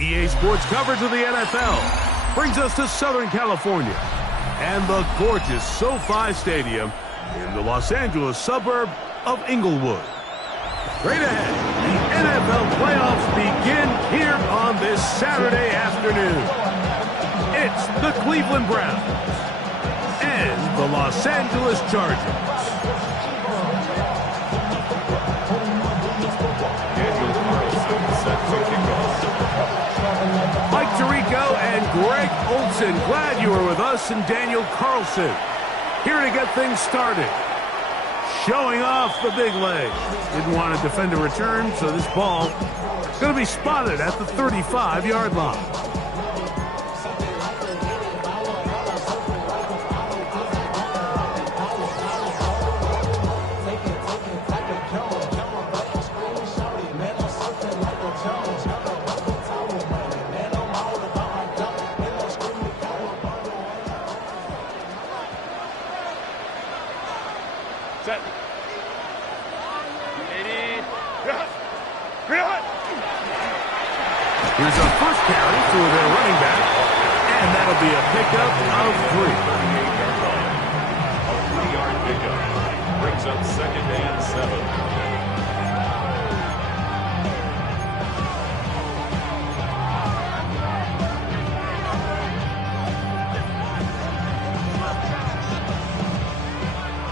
EA Sports coverage of the NFL brings us to Southern California and the gorgeous SoFi Stadium in the Los Angeles suburb of Inglewood. Straight ahead, the NFL playoffs begin here on this Saturday afternoon. It's the Cleveland Browns and the Los Angeles Chargers. Mike Tirico and Greg Olsen, glad you were with us, and Daniel Carlson here to get things started. Showing off the big leg. Didn't want to defend a return, so this ball is going to be spotted at the 35-yard line. Here's a first carry for their running back, and that'll be a pickup of 3. A 3-yard pickup brings up 2nd and 7.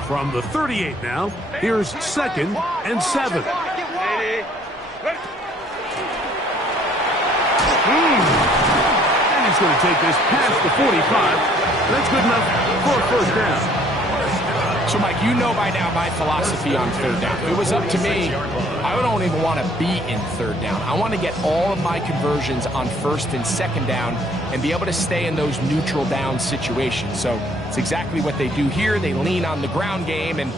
From the 38 now, here's 2nd and 7. And he's going to take this past the 45. That's good enough for a first down. So, Mike, you know by now my philosophy on 3rd down. If it was up to me, I don't even want to be in 3rd down. I want to get all of my conversions on 1st and 2nd down and be able to stay in those neutral down situations. So it's exactly what they do here. They lean on the ground game and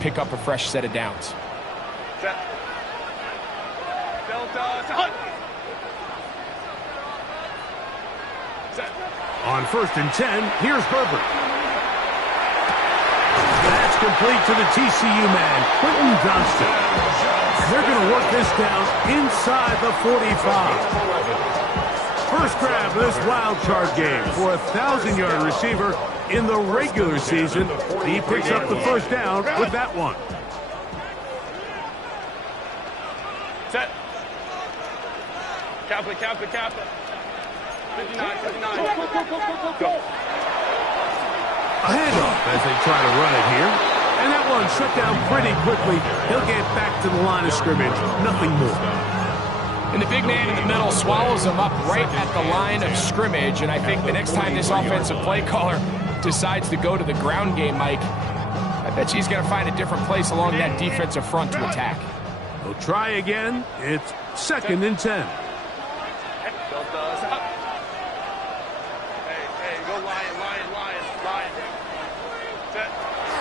pick up a fresh set of downs. On 1st and 10, here's Herbert. That's complete to the TCU man, Quentin Johnston. They're going to work this down inside the 45. First grab of this wild card game for a 1,000-yard receiver in the regular season. He picks up the first down with that one. Set. Kappa. 59. Go. A handoff as they try to run it here. And that one shut down pretty quickly. He'll get back to the line of scrimmage. Nothing more. And the big man in the middle swallows him up right at the line of scrimmage. And I think the next time this offensive play caller decides to go to the ground game, Mike, I bet he's going to find a different place along that defensive front to attack. They'll try again. It's 2nd and 10.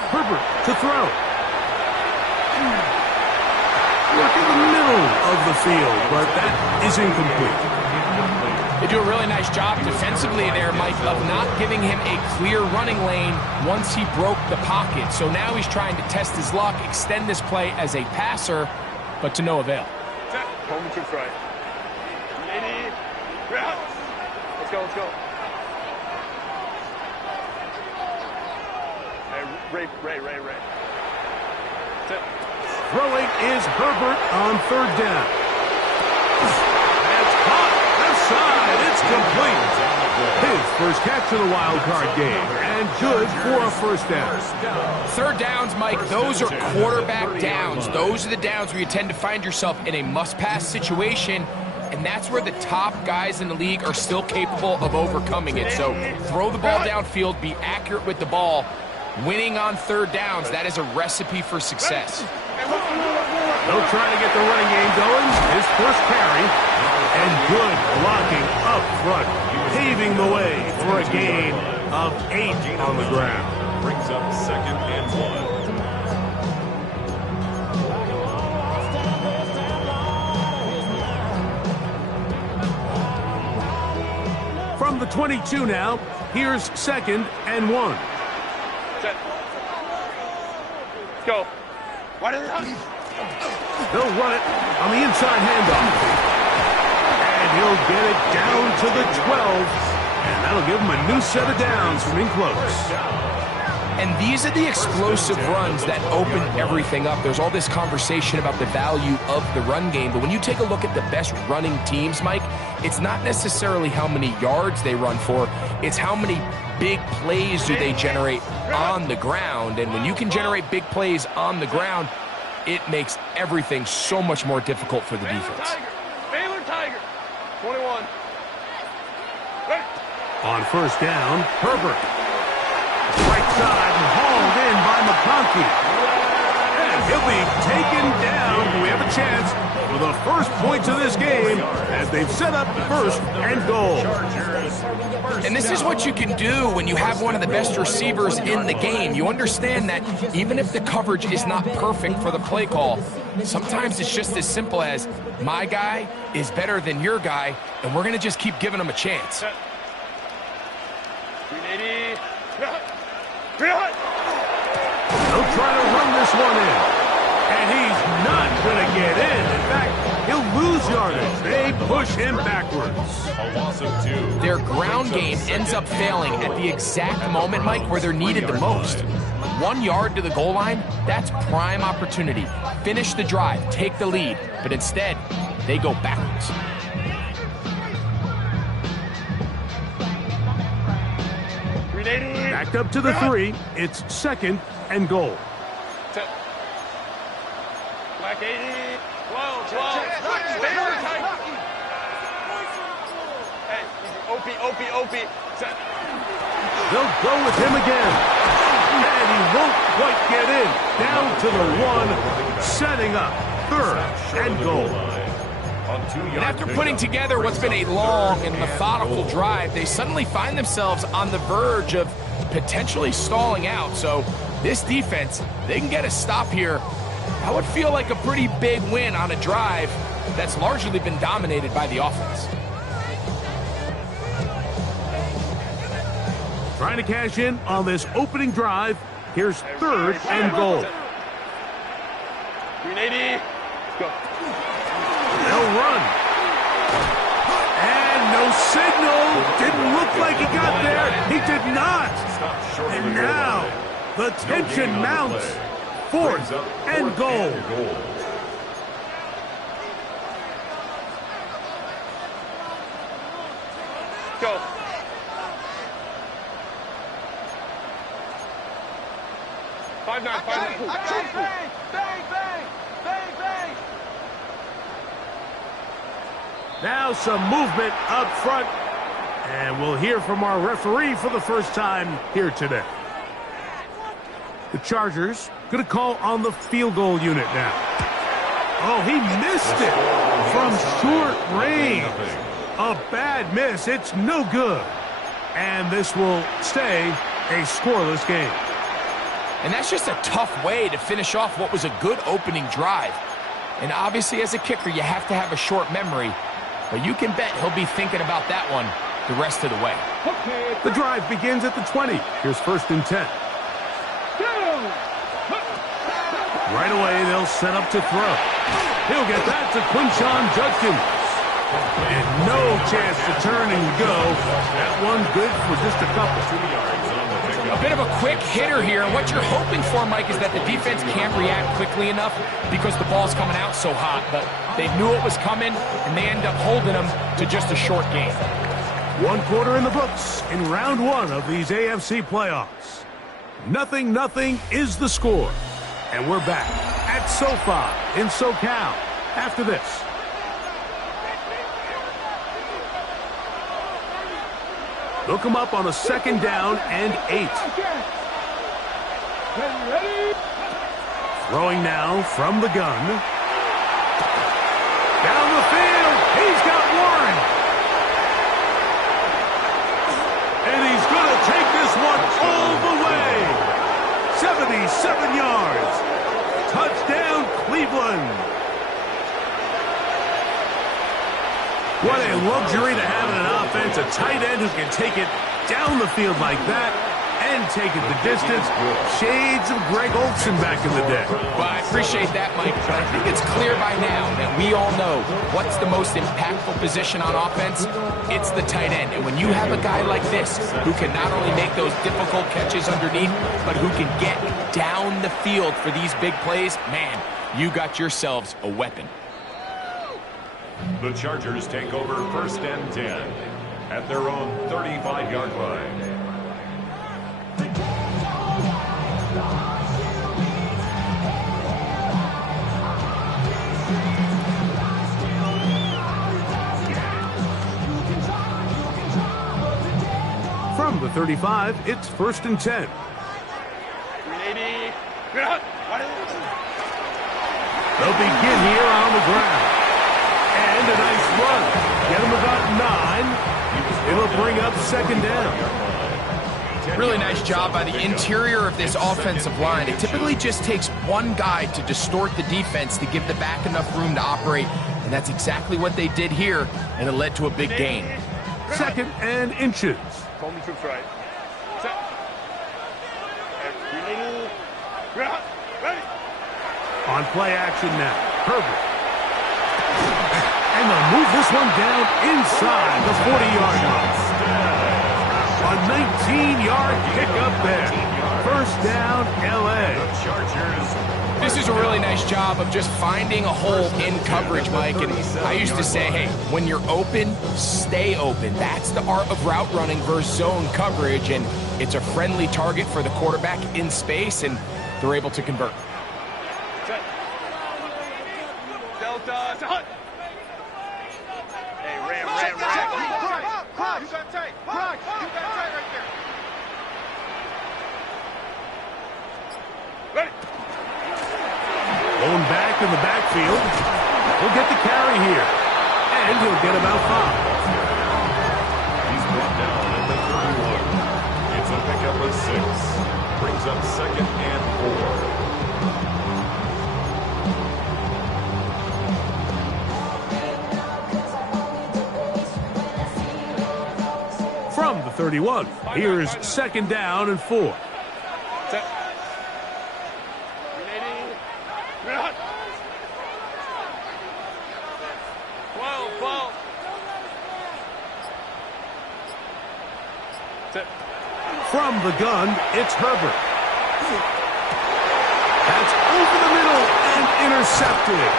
Herbert to throw. Look in the middle of the field, but that is incomplete. They do a really nice job defensively there, Mike, of not giving him a clear running lane once he broke the pocket. So now he's trying to test his luck, extend this play as a passer, but to no avail. Home to right. Let's go. Ray. Throwing is Herbert on third down. That's caught. Left side. It's complete. His first catch of the wild card game, and good for a first down. Third downs, Mike, those are quarterback downs. Those are the downs where you tend to find yourself in a must-pass situation, and that's where the top guys in the league are still capable of overcoming it. So throw the ball downfield, be accurate with the ball. Winning on third downs, that is a recipe for success. They'll try to get the running game going. His first carry, and good blocking up front, paving the way for a gain of 8 on the ground. Brings up 2nd and 1. From the 22 now, here's 2nd and 1. Set. Let's go. They'll run it on the inside handoff. And he'll get it down to the 12. And that'll give him a new set of downs from in close. And these are the explosive runs that open everything up. There's all this conversation about the value of the run game, but when you take a look at the best running teams, Mike, it's not necessarily how many yards they run for, it's how many big plays do they generate on the ground. And when you can generate big plays on the ground, it makes everything so much more difficult for the defense. Baylor Tiger. 21. Ready. On first down, Herbert. Right side and hauled in by McConkey. And he'll be taken down. We have a chance for the first points of this game as they've set up first and goal. And this is what you can do when you have one of the best receivers in the game. You understand that even if the coverage is not perfect for the play call, sometimes it's just as simple as my guy is better than your guy, and we're going to just keep giving him a chance. 380. They'll try to run this one in. And he's not going to get in. In fact, he'll lose yardage. They push him backwards. A loss of 2. Their ground game ends up failing at the exact moment, Mike, where they're needed the most. 1 yard to the goal line, that's prime opportunity. Finish the drive, take the lead, but instead, they go backwards. Backed up to the 3. It's 2nd and goal. Black 80. 12. Baylor Tiger. Hey, Opie. Set. They'll go with him again. And he won't quite get in. Down to the 1, setting up 3rd and goal. And after putting together what's been a long and methodical drive, they suddenly find themselves on the verge of potentially stalling out. So this defense, they can get a stop here. That would feel like a pretty big win on a drive that's largely been dominated by the offense. Trying to cash in on this opening drive. Here's 3rd and goal. 380. Go. They'll run. And no signal. Didn't look like he got there. He did not. And now the tension mounts. 4th and goal. Go. Five nine. Bang. Now some movement up front. And we'll hear from our referee for the first time here today. The Chargers going to call on the field goal unit now. Oh, he missed it from short range. A bad miss. It's no good. And this will stay a scoreless game. And that's just a tough way to finish off what was a good opening drive. And obviously, as a kicker, you have to have a short memory. But you can bet he'll be thinking about that one the rest of the way. The drive begins at the 20. Here's 1st and 10. Right away, they'll set up to throw. He'll get that to Quinshon Judkins. And no chance to turn and go. That one good for just a couple. 2 yards on the pickup. A bit of a quick hitter here, and what you're hoping for, Mike, is that the defense can't react quickly enough because the ball's coming out so hot, but they knew it was coming, and they end up holding them to just a short game. 1 quarter in the books in round 1 of these AFC playoffs. 0-0 is the score. And we're back at SoFi in SoCal after this. Look them up on a 2nd down and 8. Throwing now from the gun. Down the field. He's got Warren. And he's going to take this one all the way. 77 yards. Touchdown, Cleveland. What a luxury to have in an offense, a tight end who can take it down the field like that and take it the distance. Shades of Greg Olsen back in the day. Well, I appreciate that, Mike, but I think it's clear by now that we all know what's the most impactful position on offense. It's the tight end. And when you have a guy like this who can not only make those difficult catches underneath, but who can get down the field for these big plays, man, you got yourselves a weapon. The Chargers take over 1st and 10 at their own 35-yard line. From the 35, it's 1st and 10. 380. They'll begin here on the ground. And a nice run. Get him about 9. It'll bring up 2nd down. Really nice job by the interior of this offensive line. It typically just takes one guy to distort the defense to give the back enough room to operate, and that's exactly what they did here, and it led to a big gain. 2nd and inches. Call me troops right. Set. Ready. On play action now. Herbert. And they'll move this one down inside the 40-yard line. A 19-yard pickup there. 1st down, L.A. This is a really nice job of just finding a hole in coverage, Mike. And I used to say, hey, when you're open, stay open. That's the art of route running versus zone coverage. And it's a friendly target for the quarterback in space, and they're able to convert. Set. Delta to Hunt. Hey, Ram. You got tight. You got tight right there. Ready. Going back in the backfield. He'll get the carry here. And he'll get about 5. He's brought down at the 31. It's a pickup of 6. Brings up 2nd and 4. From the 31, here's 2nd down and 4. Set. 380. 12. Set. From the gun, it's Herbert. That's over the middle and intercepted.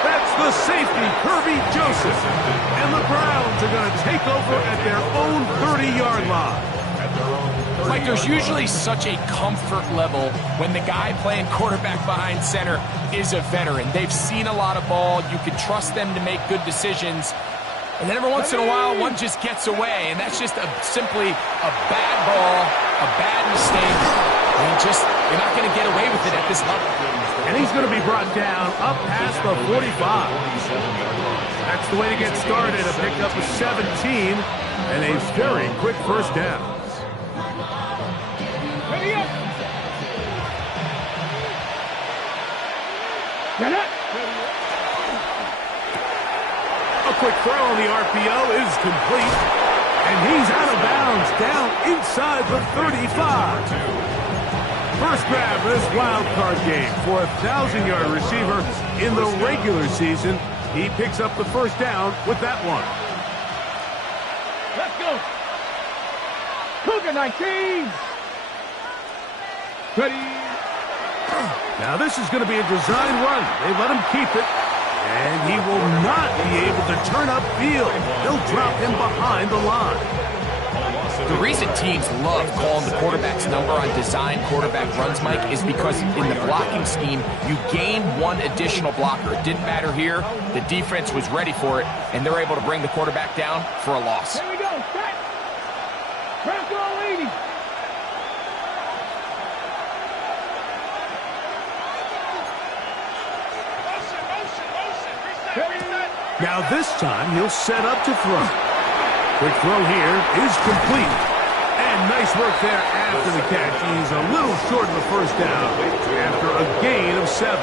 That's the safety, Kirby Joseph. And the Browns are going to take over at their own 30-yard line. Mike, there's usually such a comfort level when the guy playing quarterback behind center is a veteran. They've seen a lot of ball. You can trust them to make good decisions. And then every once in a while, one just gets away. And that's just simply a bad ball, a bad mistake. And you're not going to get away with it at this level. And he's going to be brought down up past the 45. That's the way to get started. A pickup of 17 and a very quick 1st down. Ready up. Get it. A quick throw on the RPO is complete. And he's out of bounds down inside the 35. First grab of this wild card game for a 1,000-yard receiver in the regular season. He picks up the 1st down with that one. Let's go. Cougar 19. Ready. Now this is going to be a design run. They let him keep it. And he will not be able to turn upfield. They'll drop him behind the line. The reason teams love calling the quarterback's number on design quarterback runs, Mike, is because in the blocking scheme, you gain one additional blocker. It didn't matter here. The defense was ready for it, and they're able to bring the quarterback down for a loss. Here we go. Set. Press all 80. Now this time he'll set up to throw. Quick throw here is complete. And nice work there after the catch. He's a little short of the first down after a gain of 7.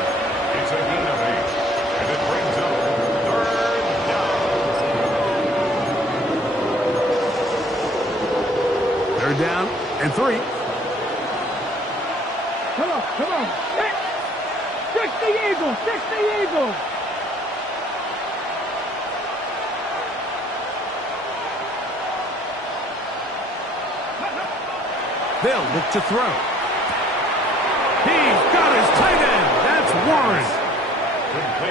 It's a gain of 8. And it brings up 3rd down. 3rd down and 3. Come on, come on. Fix the eagle, fix the eagle. They'll look to throw. He's got his tight end. That's Warren.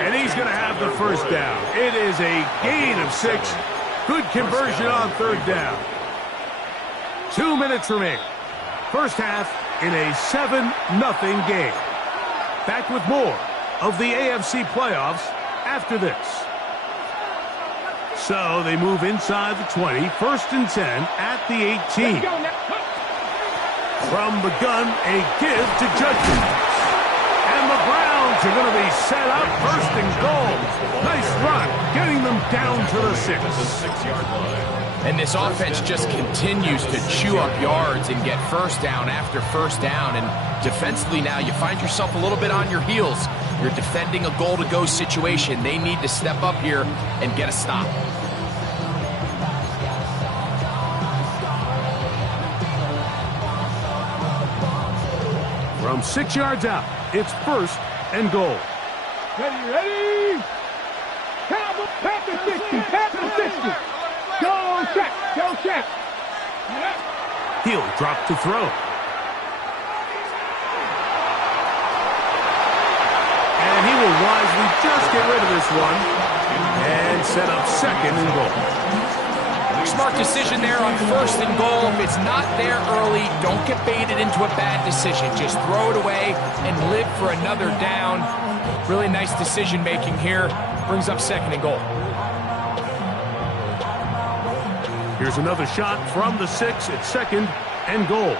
And he's going to have the first down. It is a gain of 6. Good conversion on 3rd down. 2 minutes remain. First half in a 7-0 game. Back with more of the AFC playoffs after this. So they move inside the 20. 1st and 10 at the 18. From the gun, a give to Judkins. And the Browns are going to be set up 1st and goal. Nice run, getting them down to the 6. The 6-yard line. And this offense just continues to chew up yards and get first down after first down. And defensively now, you find yourself a little bit on your heels. You're defending a goal-to-go situation. They need to step up here and get a stop. From 6 yards out, it's 1st and goal. Ready, ready. Cowboy, pat the 60, pat the 60. Go check, go check. He'll drop to throw. And he will wisely just get rid of this one and set up 2nd and goal. Smart decision there on 1st and goal. If it's not there early, don't get baited into a bad decision. Just throw it away and live for another down. Really nice decision making here. Brings up 2nd and goal. Here's another shot from the 6 at 2nd and goal.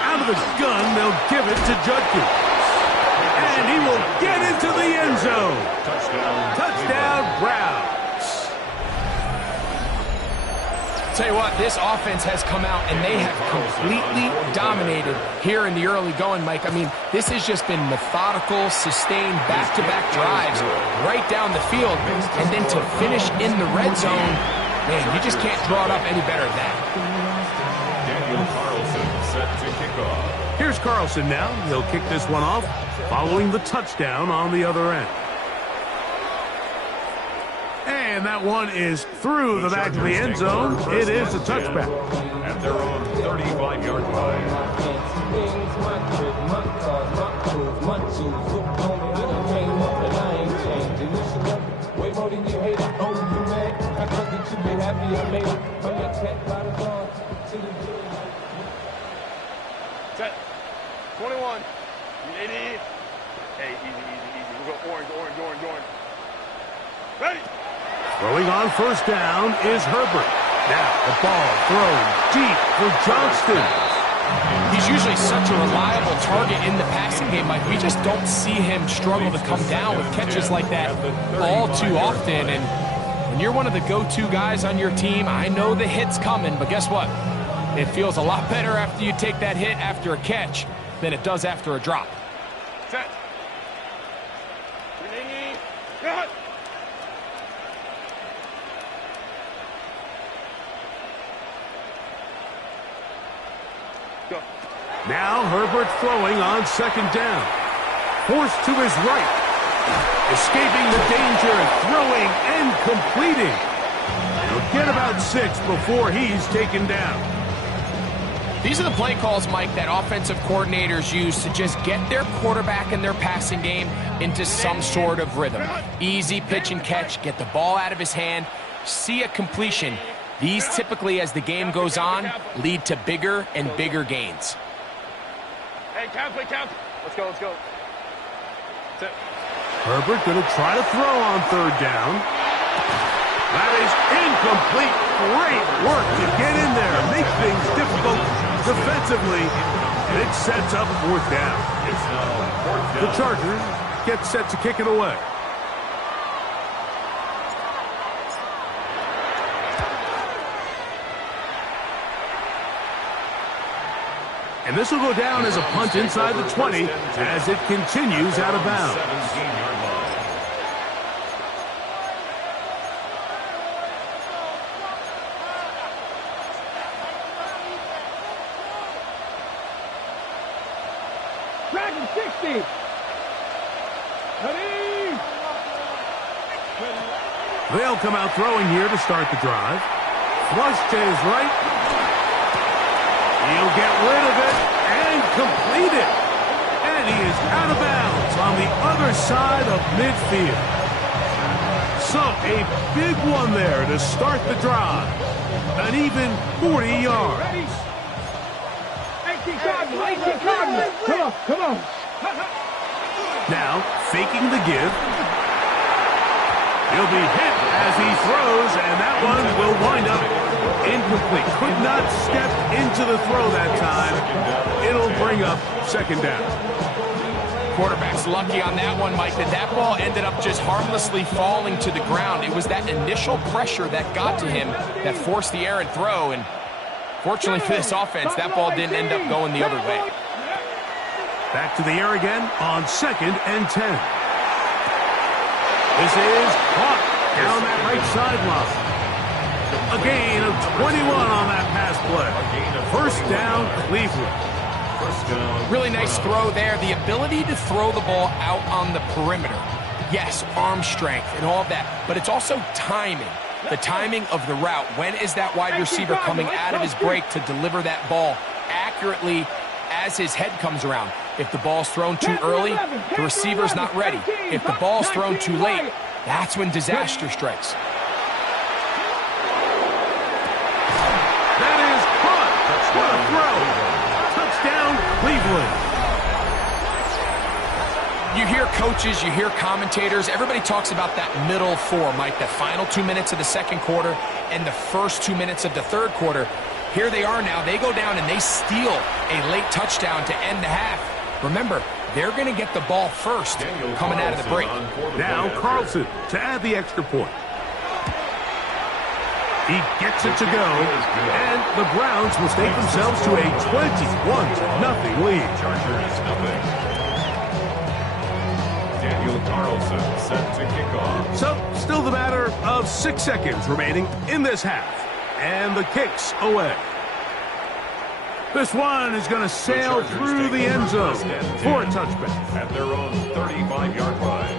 Out of the gun, they'll give it to Judkins. And he will get into the end zone. Touchdown, Browns. Tell you what, this offense has come out and they have completely dominated here in the early going, Mike. I mean, this has just been methodical, sustained, back-to-back drives right down the field. And then to finish in the red zone, man, you just can't draw it up any better than that. Daniel Carlson set to kick off. Here's Carlson now. He'll kick this one off following the touchdown on the other end. And that one is through the back of the end zone. It is a touchback. At their own 35-yard line. Set. 21. Hey, easy. We'll go orange. Ready. Throwing on 1st down is Herbert. Now the ball thrown deep for Johnston. He's usually such a reliable target in the passing game, Mike. We just don't see him struggle to come down with catches like that all too often. And when you're one of the go-to guys on your team, I know the hit's coming, but guess what? It feels a lot better after you take that hit after a catch than it does after a drop. Set. Cut. Go. Now Herbert throwing on 2nd down. Forced to his right. Escaping the danger, throwing and completing. He'll get about 6 before he's taken down. These are the play calls, Mike, that offensive coordinators use to just get their quarterback and their passing game into some sort of rhythm. Easy pitch and catch, get the ball out of his hand, see a completion. These typically, as the game goes on, lead to bigger and bigger gains. Hey, count, play count. Let's go, let's go. Herbert going to try to throw on third down. That is incomplete. Great work to get in there, make things difficult defensively, and it sets up fourth down. It's now fourth down. The Chargers get set to kick it away. And this will go down as a punt inside the 20 as it continues out of bounds. 17-yard line. Dragon 60. Ready. They'll come out throwing here to start the drive. Flush to his right. He'll get rid of it and complete it. And he is out of bounds on the other side of midfield. So a big one there to start the drive. An even 40 yards. Ready. 18 Cardinals. Come on, come on. Now, faking the give. He'll be hit as he throws, and that one will wind up incomplete. Could not step into the throw that time. It'll bring up second down. Quarterback's lucky on that one, Mike, that ball ended up just harmlessly falling to the ground. It was that initial pressure that got to him that forced the errant throw, and fortunately for this offense, that ball didn't end up going the other way. Back to the air again on 2nd and 10. This is caught down that right sideline. A gain of 21 on that pass play. First down, Cleveland. First down. Really nice throw there. The ability to throw the ball out on the perimeter. Yes, arm strength and all of that, but it's also timing. The timing of the route. When is that wide receiver coming out of his break to deliver that ball accurately as his head comes around? If the ball's thrown too early, the receiver's not ready. If the ball's thrown too late, that's when disaster strikes. That is caught. What a throw. Touchdown, Cleveland. You hear coaches, you hear commentators, everybody talks about that middle four, Mike, the final 2 minutes of the second quarter and the first 2 minutes of the third quarter. Here they are now. They go down and they steal a late touchdown to end the half. Remember, they're going to get the ball first coming out of the break. Now Carlson to add the extra point. He gets it to go, and the Browns will stake themselves to a 21-0 lead. Chargers nothing. Daniel Carlson set to kick off. So, still the matter of 6 seconds remaining in this half, and the kick's away. This one is going to sail through the end zone for a touchback. At their own 35-yard line.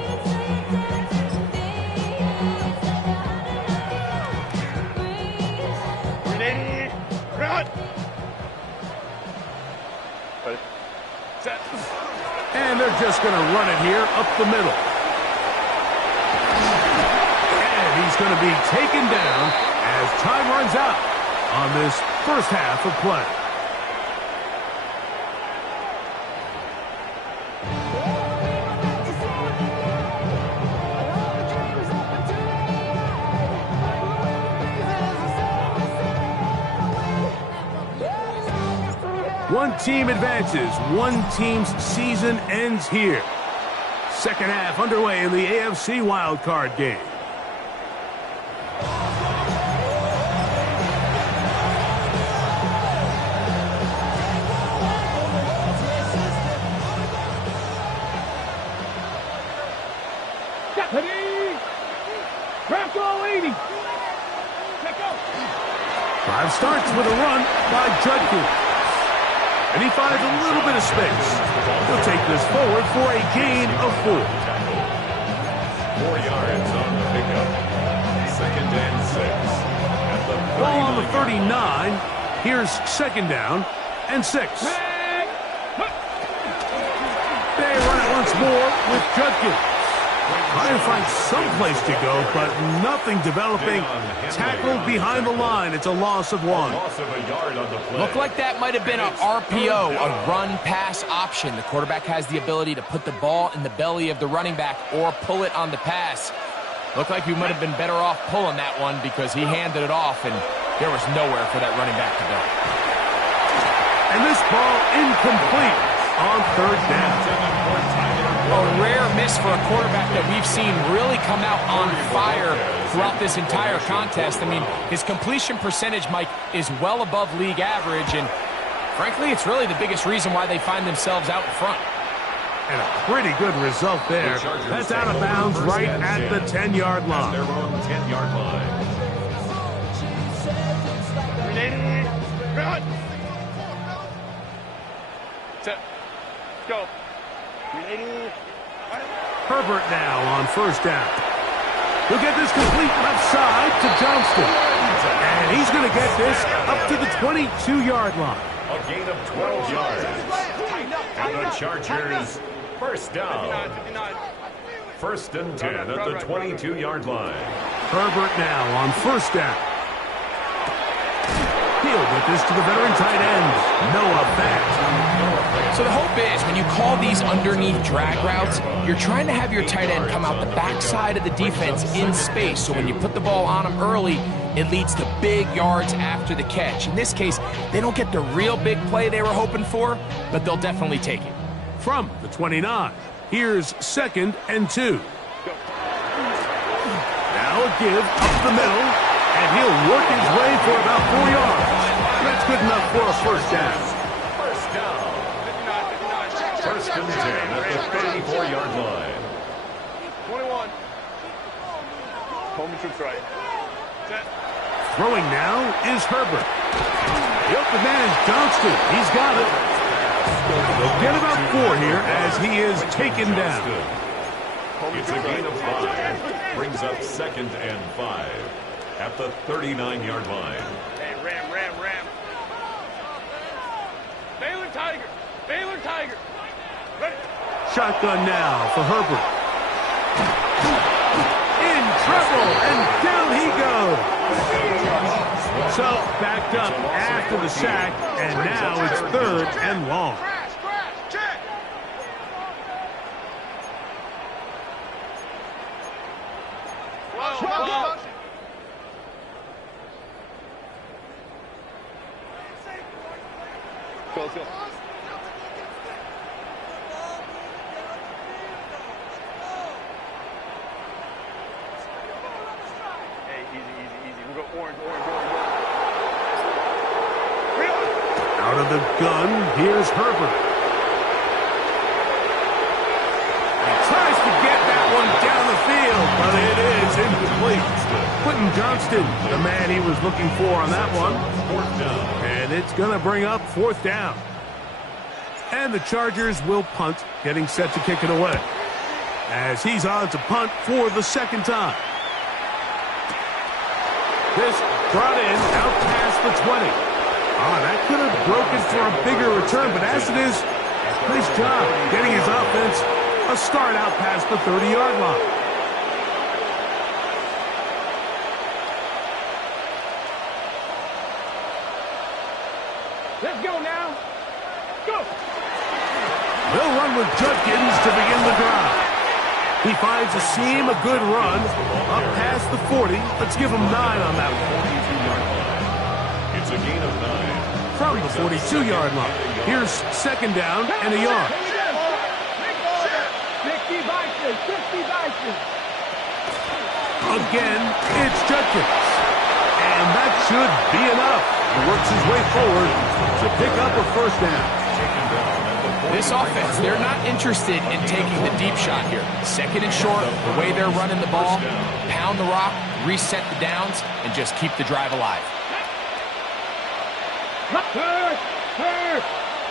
Ready. Run. Set. And they're just going to run it here up the middle. And he's going to be taken down as time runs out on this first half of play. One team advances. One team's season ends here. Second half underway in the AFC wildcard game. Ready. Bronco 80. Check out. Drive starts with a run by Judkins. And he finds a little bit of space. He'll take this forward for a gain of 4. 4 yards on the pickup. 2nd and 6. At the Ball on the 39. 39. Here's second down and 6. They run it once more with Judkins. Trying to find some place to go, but nothing developing. Tackled behind the line. It's a loss of 1. Looked like that might have been an RPO, a run-pass option. The quarterback has the ability to put the ball in the belly of the running back or pull it on the pass. Looked like he might have been better off pulling that one because he handed it off, and there was nowhere for that running back to go. And this ball incomplete on 3rd down. A rare miss for a quarterback that we've seen really come out on fire throughout this entire contest. I mean, his completion percentage, Mike, is well above league average, and frankly, it's really the biggest reason why they find themselves out in front. And a pretty good result there. That's out of bounds right at the 10-yard line. Their own 10-yard line. Set. Go. Herbert now on 1st down. He'll get this complete left side to Johnston. And he's going to get this up to the 22-yard line. A gain of 12 yards. And the Chargers, 1st down. 1st and 10 at the 22-yard line. Herbert now on 1st down. He'll get this to the veteran tight end, Noah Fant. So the hope is when you call these underneath drag routes, you're trying to have your tight end come out the backside of the defense in space. So when you put the ball on him early, it leads to big yards after the catch. In this case, they don't get the real big play they were hoping for, but they'll definitely take it. From the 29, here's 2nd and 2. Now a give up the middle, and he'll work his way for about 4 yards. That's good enough for a 1st down. 1st down. 1st and 10 at the 34-yard line. 21. Home trips right. Set. Throwing now is Herbert. The open man is Johnston. He's got it. They'll get about 4 here as he is taken down. It's a gain of 5. Brings up 2nd and 5 at the 39-yard line. Hey, ram. Baylor Tiger. Ready. Shotgun now for Herbert. In trouble, and down he goes. So backed up after the sack, and now it's 3rd and long. Check. Whoa. Go. Hey, easy. We'll go orange. Out of the gun, here's Herbert. He tries to get that one down the field, but it is incomplete. Quentin Johnston, the man he was looking for on that one. 4th down. And it's going to bring up 4th down. And the Chargers will punt, getting set to kick it away. As he's on to punt for the 2nd time. This brought in out past the 20. That could have broken for a bigger return, but as it is, nice job getting his offense a start out past the 30-yard line. Let's go now. Go. They'll run with Judkins to begin the drive. He finds a seam, a good run, up past the 40. Let's give him 9 on that one. It's a gain of 9. From the 42-yard line. Here's 2nd down and a yard. 60 Bison. Again, it's Judkins. And that should be enough. He works his way forward to pick up a 1st down. This offense, they're not interested in taking the deep shot here. 2nd and short, the way they're running the ball, pound the rock, reset the downs, and just keep the drive alive. Hurt.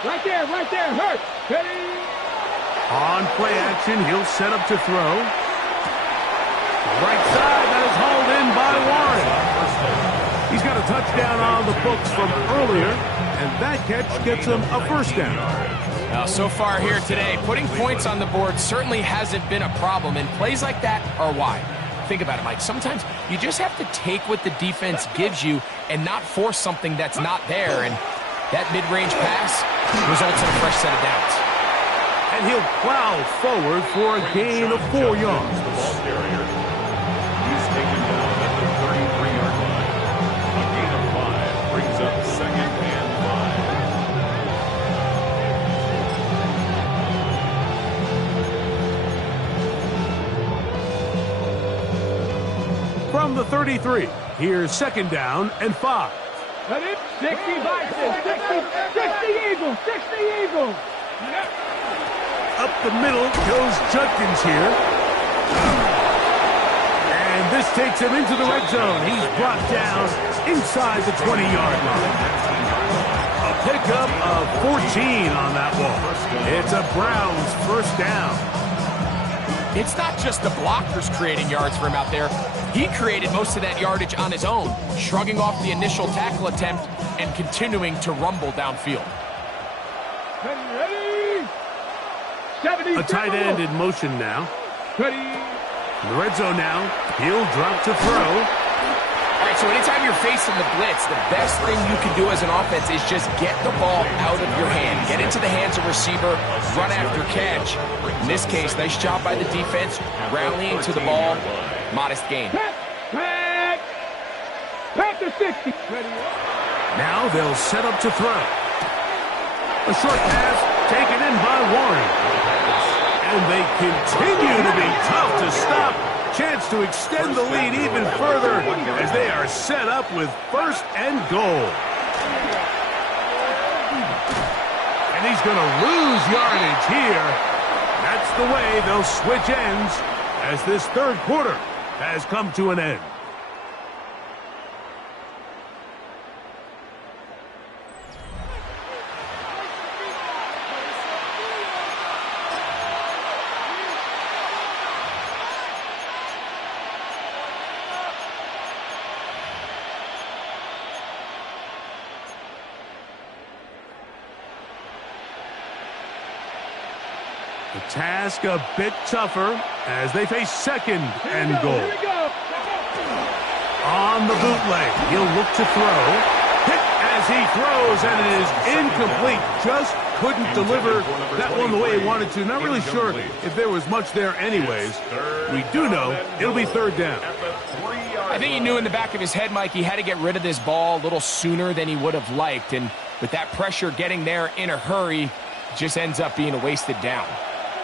Right there. Hurt. Ready. On play action, he'll set up to throw. Right side, that is hauled in by Warren. He's got a touchdown on the books from earlier, and that catch gets him a first down. So far here today, putting points on the board certainly hasn't been a problem, and plays like that are why. Think about it, Mike. Sometimes you just have to take what the defense gives you and not force something that's not there, and that mid-range pass results in a fresh set of downs. And he'll plow forward for a gain of 4 yards. The ball carrier. He's taken down at the 33-yard line. A gain of 5 brings up 2nd and 5. From the 33, here's 2nd down and 5. 60 Bison, 60 Eagles, 60 Eagles. Up the middle goes Judkins here. And this takes him into the red zone. He's brought down inside the 20-yard line. A pickup of 14 on that ball. It's a Browns first down. It's not just the blockers creating yards for him out there. He created most of that yardage on his own, shrugging off the initial tackle attempt and continuing to rumble downfield. Ready? A tight end in motion now. Ready? In the red zone now. He'll drop to throw. All right, so anytime you're facing the blitz, the best thing you can do as an offense is just get the ball out of your hand. Get into the hands of receiver, run after catch. In this case, nice job by the defense, rallying to the ball. Modest gain. Pack to 60. Ready? Now they'll set up to throw. A short pass taken in by Warren. And they continue to be tough to stop. Chance to extend the lead even further as they are set up with 1st and goal. And he's going to lose yardage here. That's the way they'll switch ends as this 3rd quarter has come to an end. The task a bit tougher as they face 2nd and goal. On the bootleg, he'll look to throw. Hit as he throws, and it is incomplete. Just couldn't deliver that one the way he wanted to. Not really sure if there was much there anyways. We do know it'll be 3rd down. I think he knew in the back of his head, Mike, he had to get rid of this ball a little sooner than he would have liked. And with that pressure getting there in a hurry, it just ends up being a wasted down.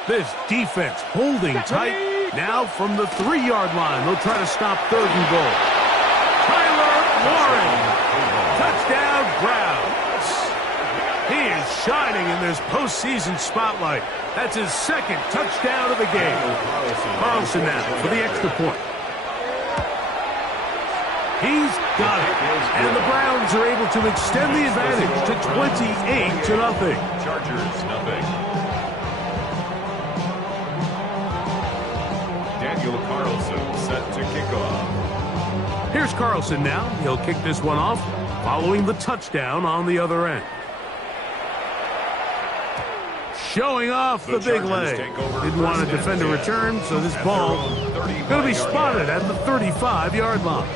This defense holding tight. Now from the 3-yard line, they'll try to stop 3rd and goal. Tyler Warren. Touchdown, Browns. He is shining in this postseason spotlight. That's his 2nd touchdown of the game. Carlson now for the extra point. He's got it. And the Browns are able to extend the advantage to 28-0. Chargers, nothing. Daniel Carlson set to kick off. Here's Carlson now. He'll kick this one off following the touchdown on the other end. Showing off the big leg. Didn't want to defend a return, so this ball going to be spotted at the 35-yard line.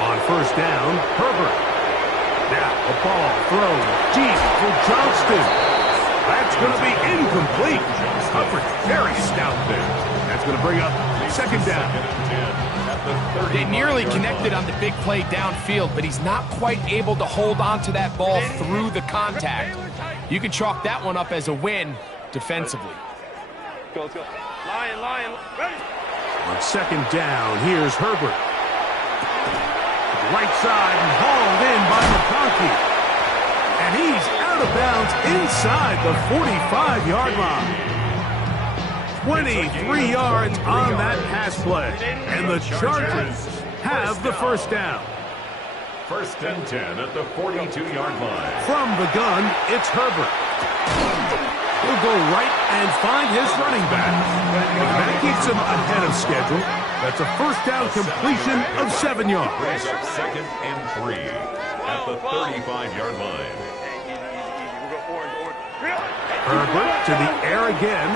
On 1st down, Herbert. Now a ball thrown deep for Johnston. That's going to be incomplete. Hubbard very stout there. That's going to bring up 2nd down. They nearly connected on the big play downfield, but he's not quite able to hold on to that ball through the contact. You can chalk that one up as a win defensively. Go. Lion. Ready. On 2nd down, here's Herbert. Right side and hauled in by McConkey. And he's out of bounds inside the 45-yard line. 23 yards on that pass play. And the Chargers have the 1st down. 1st and 10 at the 42-yard line. From the gun, it's Herbert. He'll to go right and find his running back. And that keeps him ahead of schedule. That's a first down completion of 7 yards. Brings up 2nd and 3 at the 35-yard line. Herbert to the air again.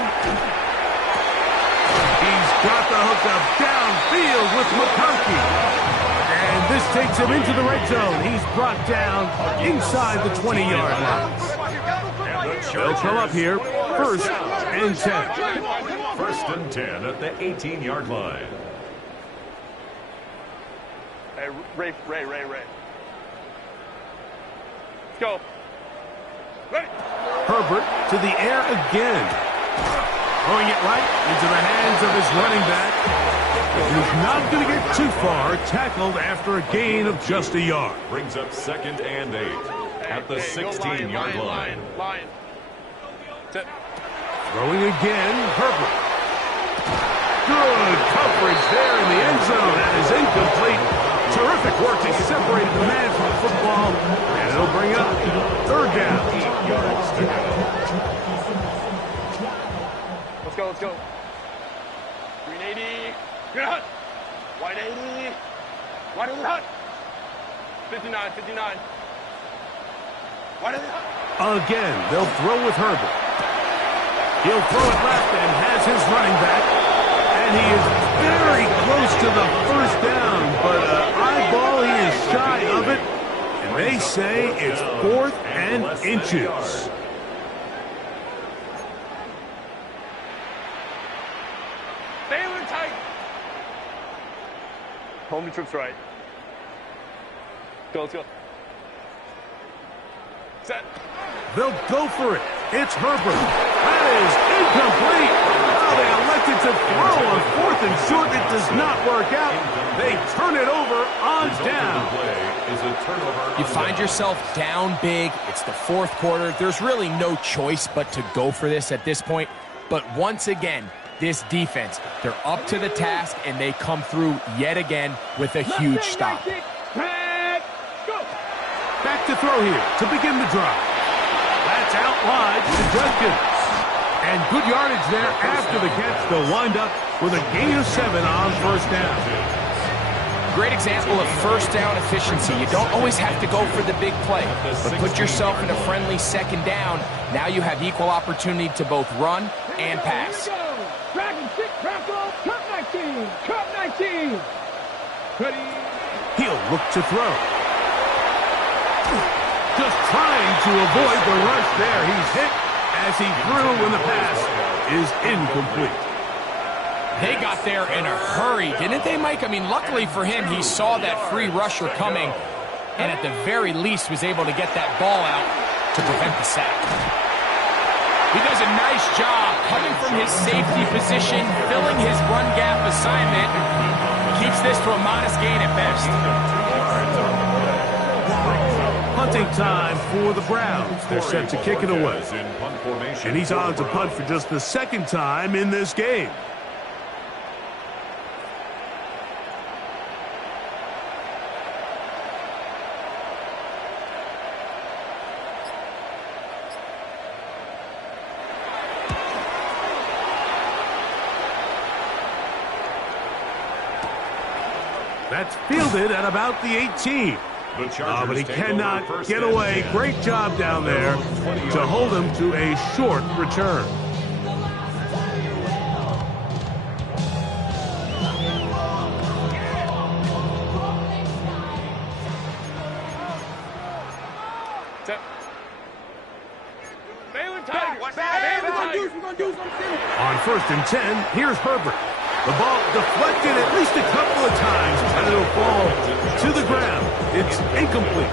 He's got the hook up downfield with McConkey. And this takes him into the red zone. He's brought down inside the 20-yard line. They'll come up here, 1st and 10. 1st and 10 at the 18-yard line. Hey, Ray. Let's go. Ready. Herbert to the air again. Throwing it right into the hands of his running back. He's not going to get too far. Tackled after a gain of just a yard. Brings up 2nd and 8 at the 16-yard line. Throwing again, Herbert. Good coverage there in the end zone. That is incomplete. Terrific work to separate the man from the football. And it'll bring up 3rd down. 8 yards to go. Let's go. Green 80. Green hut. White 80. White 80 hut. 59. White 80 hut. Again, they'll throw with Herbert. He'll throw it left and has his running back. And he is very close to the first down, but eyeball, he is shy of it. And they say it's 4th and inches. Baylor tight. Home to trips right. Let's go. Set. They'll go for it. It's Herbert. That is incomplete. Oh, they elected to throw on 4th and short. It does not work out. They turn it over on down. You find yourself down big. It's the 4th quarter. There's really no choice but to go for this at this point. But once again, this defense, they're up to the task, and they come through yet again with a huge stop. Back to throw here to begin the drive. That's out wide to Judkins. And good yardage there after the catch. They'll wind up with a gain of 7 on 1st down. Great example of first down efficiency. You don't always have to go for the big play, but put yourself in a friendly 2nd down. Now you have equal opportunity to both run and pass. Dragon 6, Crackle, cut 19. He'll look to throw. Just trying to avoid the rush there. He's hit as he threw when the pass is incomplete. They got there in a hurry, didn't they, Mike? I mean, luckily for him, he saw that free rusher coming and at the very least was able to get that ball out to prevent the sack. He does a nice job coming from his safety position, filling his run gap assignment, keeps this to a modest gain at best. Punting time for the Browns. They're set to kick it away. And he's on to punt for just the 2nd time in this game. That's fielded at about the 18. But he cannot get away. Great job down there to hold him to a short return. On 1st and 10, here's Herbert. The ball deflected at least a couple of times, and it'll fall to the ground. It's incomplete.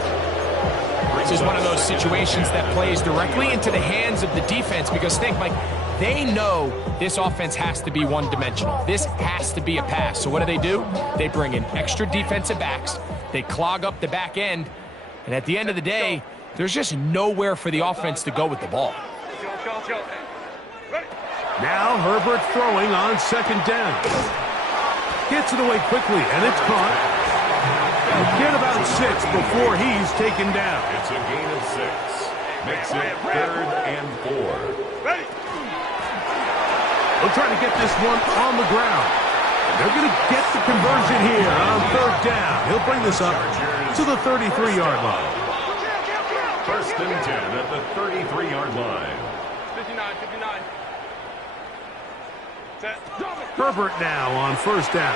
This is one of those situations that plays directly into the hands of the defense because think, Mike, they know this offense has to be one-dimensional. This has to be a pass. So what do? They bring in extra defensive backs. They clog up the back end. And at the end of the day, there's just nowhere for the offense to go with the ball. Now Herbert throwing on 2nd down. Gets it away quickly, and it's caught. He'll get about 6 before he's taken down. It's a gain of 6. Makes it 3rd and 4. They'll try to get this one on the ground. They're going to get the conversion here on third down. He'll bring this up to the 33-yard line. First and 10 at the 33-yard line. 59. Set. Herbert now on first down.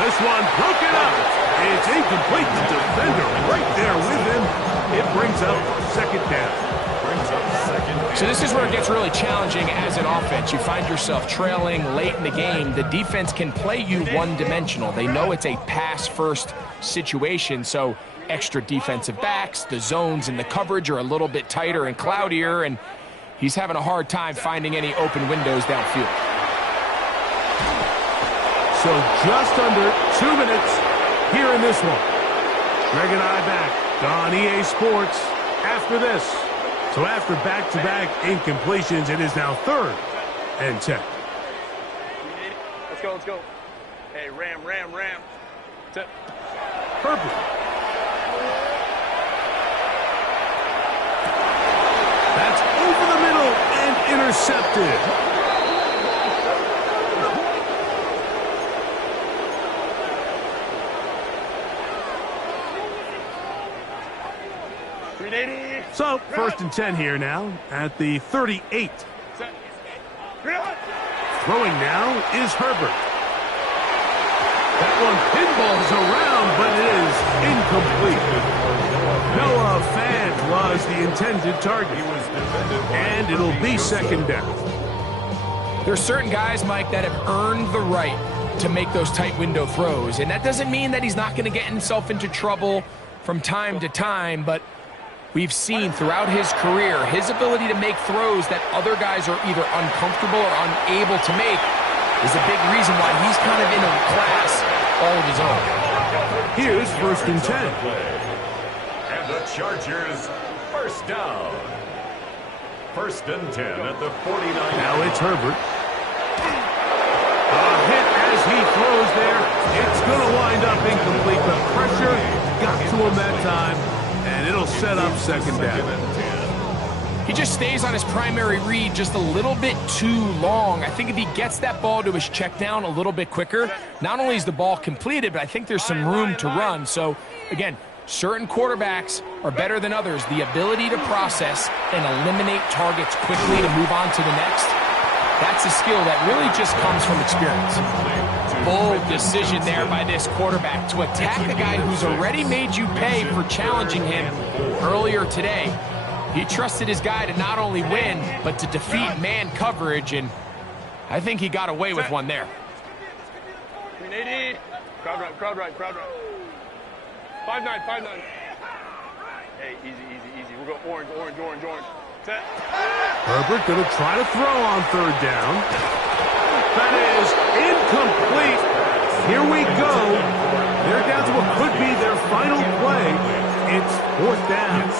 This one broken up. It's incomplete. The defender right there with him. It brings up second down. So this is where it gets really challenging as an offense. You find yourself trailing late in the game. The defense can play you one-dimensional. They know it's a pass-first situation, so extra defensive backs, the zones and the coverage are a little bit tighter and cloudier, and he's having a hard time finding any open windows downfield. So just under 2 minutes here in this one. Greg and I back on EA Sports after this. So after back-to-back incompletions, it is now 3rd and 10. Let's go. Hey, ram. Set. Herbert. That's over the middle and intercepted. So, 1st and 10 here now at the 38. Throwing now is Herbert. That one pinballs around, but it is incomplete. Noah Fant was the intended target. And it'll be 2nd down. There's certain guys, Mike, that have earned the right to make those tight window throws. And that doesn't mean that he's not going to get himself into trouble from time to time, but we've seen throughout his career his ability to make throws that other guys are either uncomfortable or unable to make is a big reason why he's kind of in a class all of his own. Here's 1st and 10. And the Chargers, first down. 1st and 10 at the 49. Now it's Herbert. A hit as he throws there. It's going to wind up incomplete. The pressure got to him that time. And it'll set up 2nd down. He just stays on his primary read just a little bit too long. I think if he gets that ball to his check down a little bit quicker, not only is the ball completed, but I think there's some room to run. So, again, certain quarterbacks are better than others. The ability to process and eliminate targets quickly to move on to the next, that's a skill that really just comes from experience. Bold decision there by this quarterback to attack a guy who's already made you pay for challenging him earlier today. He trusted his guy to not only win, but to defeat man coverage, and I think he got away with one there. 380. Crowd right. 5-9. Hey, easy. We'll go orange. Set. Herbert going to try to throw on 3rd down. That is incomplete. Here we go. They're down to what could be their final play. It's 4th down.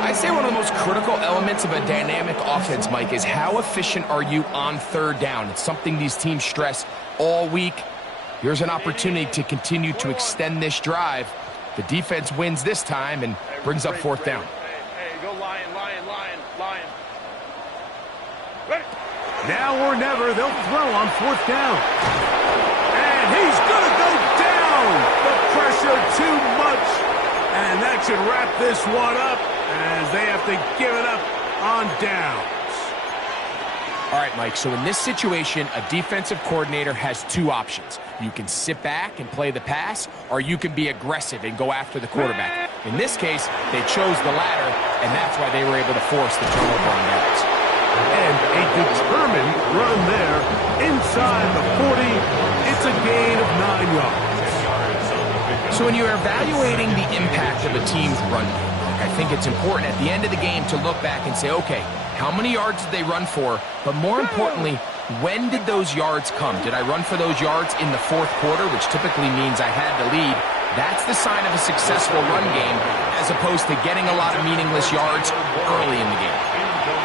I'd say one of the most critical elements of a dynamic offense, Mike, is how efficient are you on 3rd down. It's something these teams stress all week. Here's an opportunity to continue to extend this drive. The defense wins this time and brings up 4th down. Hey, go lion. Ready. Now or never, they'll throw on 4th down. And he's going to go down. The pressure too much. And that should wrap this one up as they have to give it up on downs. All right, Mike, so in this situation, a defensive coordinator has 2 options. You can sit back and play the pass, or you can be aggressive and go after the quarterback. In this case, they chose the latter, and that's why they were able to force the turnover on downs. And a determined run there inside the 40. It's a gain of 9 yards. So when you're evaluating the impact of a team's run game, I think it's important at the end of the game to look back and say, okay, how many yards did they run for? But more importantly, when did those yards come? Did I run for those yards in the 4th quarter, which typically means I had the lead? That's the sign of a successful run game, as opposed to getting a lot of meaningless yards early in the game.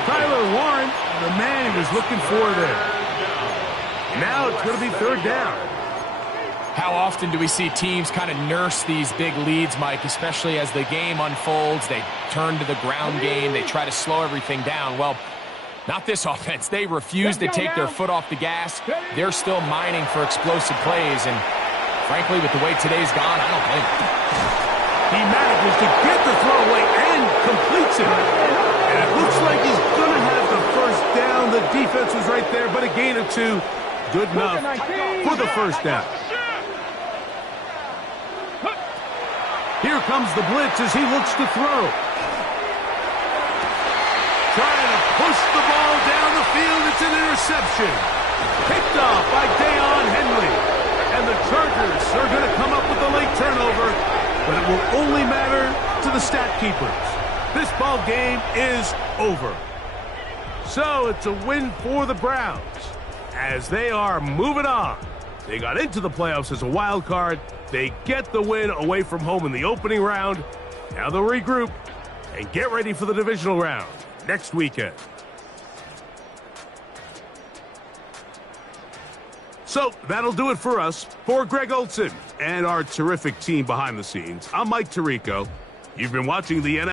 Tyler Warren, the man he was looking for there. Now it's going to be 3rd down. How often do we see teams kind of nurse these big leads, Mike, especially as the game unfolds? They turn to the ground game. They try to slow everything down. Well, Not this offense. They refuse to take their foot off the gas. They're still mining for explosive plays, and frankly, with the way today's gone, I don't blame him. He manages to get the throwaway and completes it. And it looks like he's going to have the first down. The defense was right there, but a gain of 2. Good enough for the first down. Here comes the blitz as he looks to throw. Trying to push the ball down the field. It's an interception. Picked off by Deion Henley. And the Chargers are going to come up with a late turnover, but it will only matter to the stat keepers. This ball game is over. So it's a win for the Browns as they are moving on. They got into the playoffs as a wild card. They get the win away from home in the opening round. Now they'll regroup and get ready for the divisional round next weekend. So that'll do it for us. For Greg Olson and our terrific team behind the scenes, I'm Mike Tirico. You've been watching the NFL.